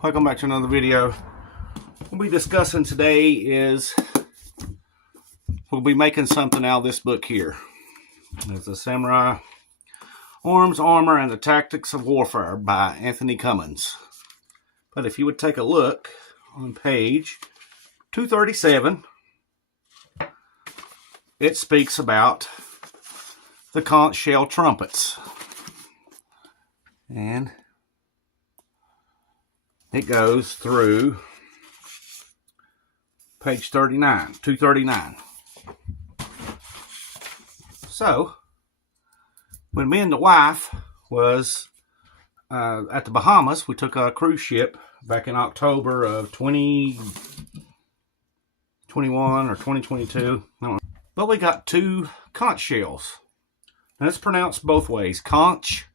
Welcome back to another video. What we'll be discussing today is we'll be making something out of this book here. It's the Samurai Arms, Armor, and the Tactics of Warfare by Anthony Cummins. But if you would take a look on page 237, it speaks about the conch shell trumpets. And it goes through page 239. So, when me and the wife was at the Bahamas, we took a cruise ship back in October of 2021 or 2022. I don't know. But we got two conch shells. Now it's pronounced both ways. Conch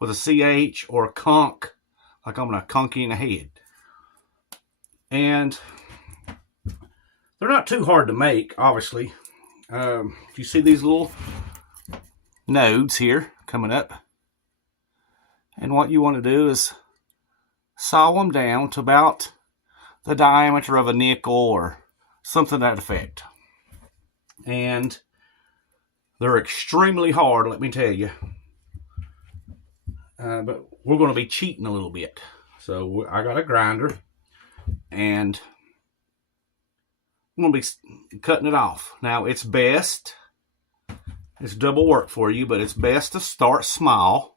with a CH or conch, like I'm going to conk you in the head. And they're not too hard to make, obviously. You see these little nodes here coming up. And what you want to do is saw them down to about the diameter of a nickel or something to that effect. And they're extremely hard, let me tell you. But we're going to be cheating a little bit. So I got a grinder and I'm going to be cutting it off. Now it's best, it's double work for you, but it's best to start small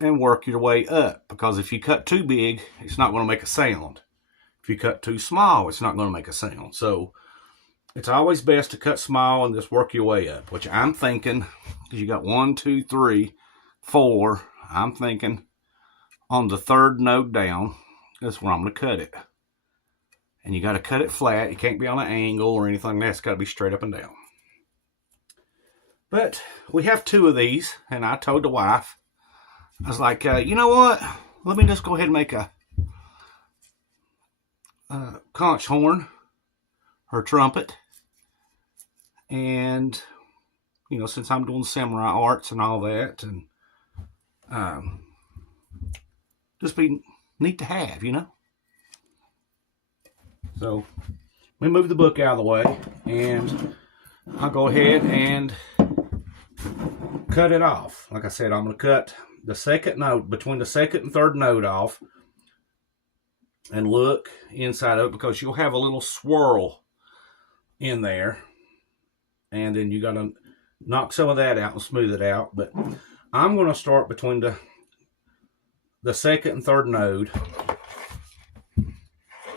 and work your way up. Because if you cut too big, it's not going to make a sound. If you cut too small, it's not going to make a sound. So it's always best to cut small and just work your way up. Which I'm thinking, because you got 1, 2, 3, 4. I'm thinking on the third node down, that's where I'm going to cut it. And you got to cut it flat. You can't be on an angle or anything like that. It's got to be straight up and down. But we have two of these, and I told the wife, I was like, you know what? Let me just go ahead and make a conch horn or trumpet. And, you know, since I'm doing samurai arts and all that, and just be neat to have, you know. So let me move the book out of the way and I'll go ahead and cut it off. Like I said, I'm going to cut the second node, between the second and third node off, and look inside of it, because you'll have a little swirl in there, and then you got to knock some of that out and smooth it out. But I'm going to start between the second and third node.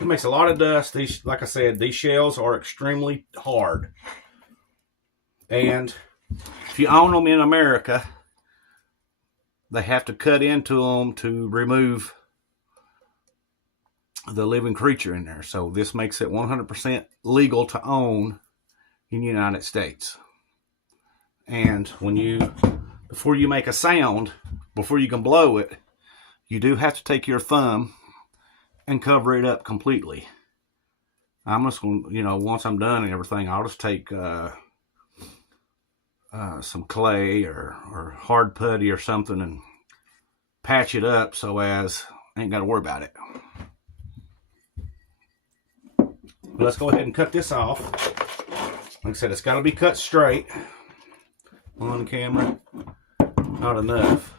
It makes a lot of dust. These, like I said, these shells are extremely hard. And if you own them in America, they have to cut into them to remove the living creature in there. So this makes it 100% legal to own in the United States. And when before you make a sound, before you can blow it, you do have to take your thumb and cover it up completely. I'm just going to, you know, once I'm done and everything, I'll just take some clay or hard putty or something and patch it up so as I ain't got to worry about it. Let's go ahead and cut this off. Like I said, it's got to be cut straight on camera. Not enough.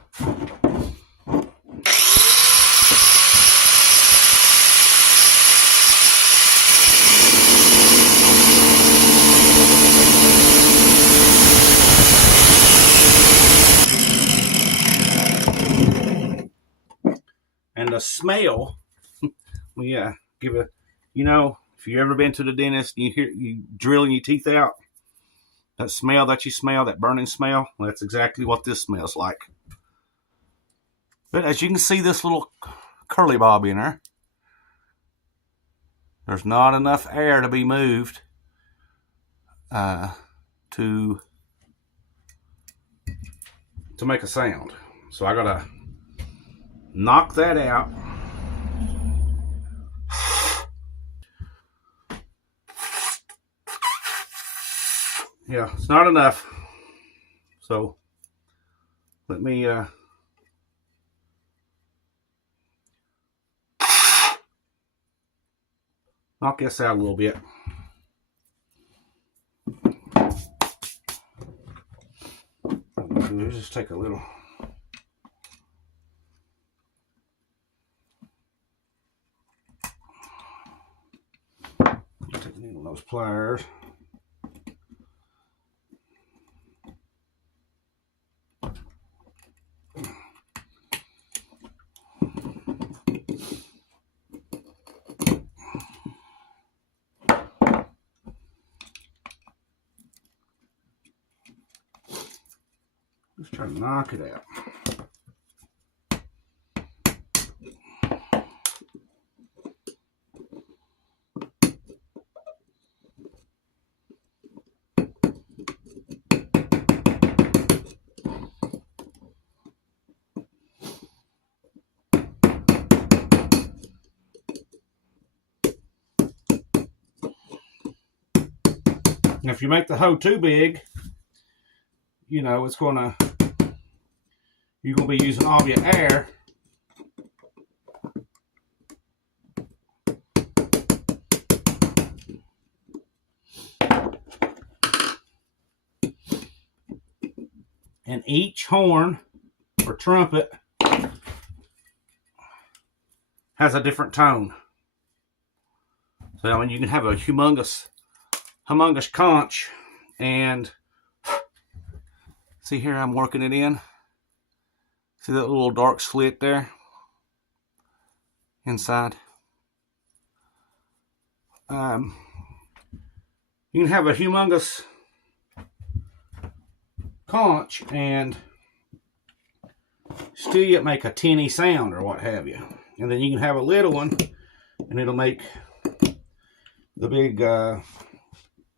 And the smell, well, yeah, you know, if you've ever been to the dentist and you drilling your teeth out, that smell that you smell, that burning smell, well, that's exactly what this smells like. But as you can see, this little curly bob in there, there's not enough air to be moved to make a sound. So I gotta knock that out. Yeah, it's not enough. So let me Knock this out a little bit. What we'll do is just take a little. Take a needle of those pliers. Just try to knock it out. And if you make the hoe too big, you know, it's gonna, you're gonna be using all your air. And each horn or trumpet has a different tone. So I mean, you can have a humongous conch, and see here, I'm working it in. See that little dark slit there inside? You can have a humongous conch and still yet make a tinny sound or what have you. And then you can have a little one and it'll make the big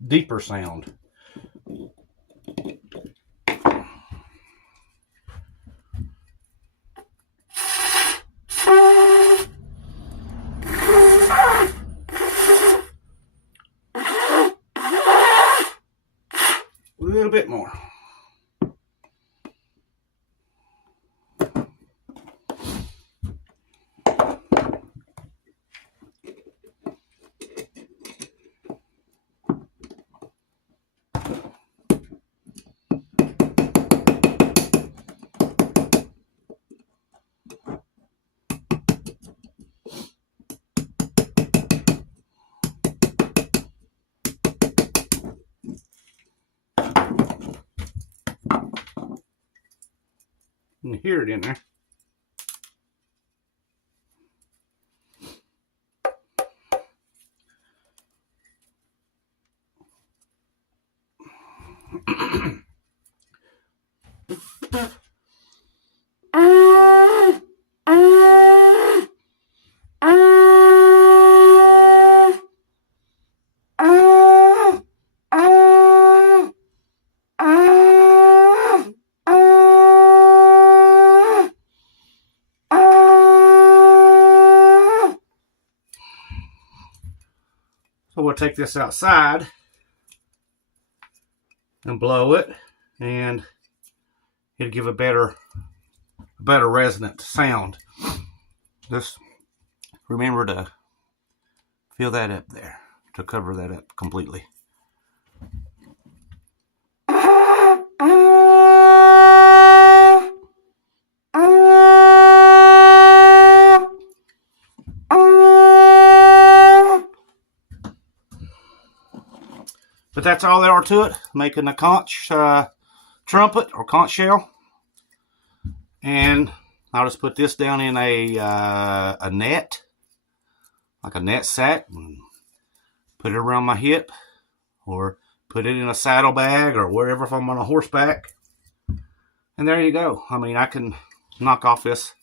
deeper sound. A little bit more. You can hear it in there. So we'll take this outside and blow it, and it'll give a better resonant sound. Just remember to fill that up there, to cover that up completely. But that's all there are to it, making a conch trumpet or conch shell. And I'll just put this down in a net, like a net sack, and put it around my hip, or put it in a saddlebag, or wherever if I'm on a horseback. And there you go. I mean, I can knock off this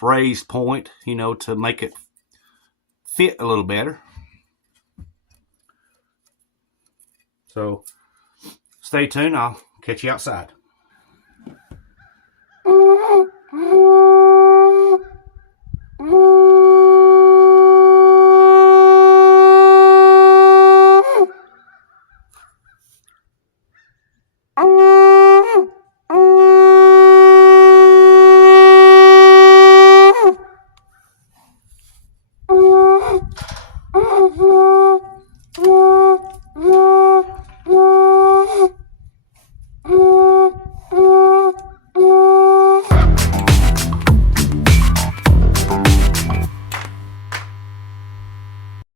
raised point, you know, to make it fit a little better. So stay tuned. I'll catch you outside.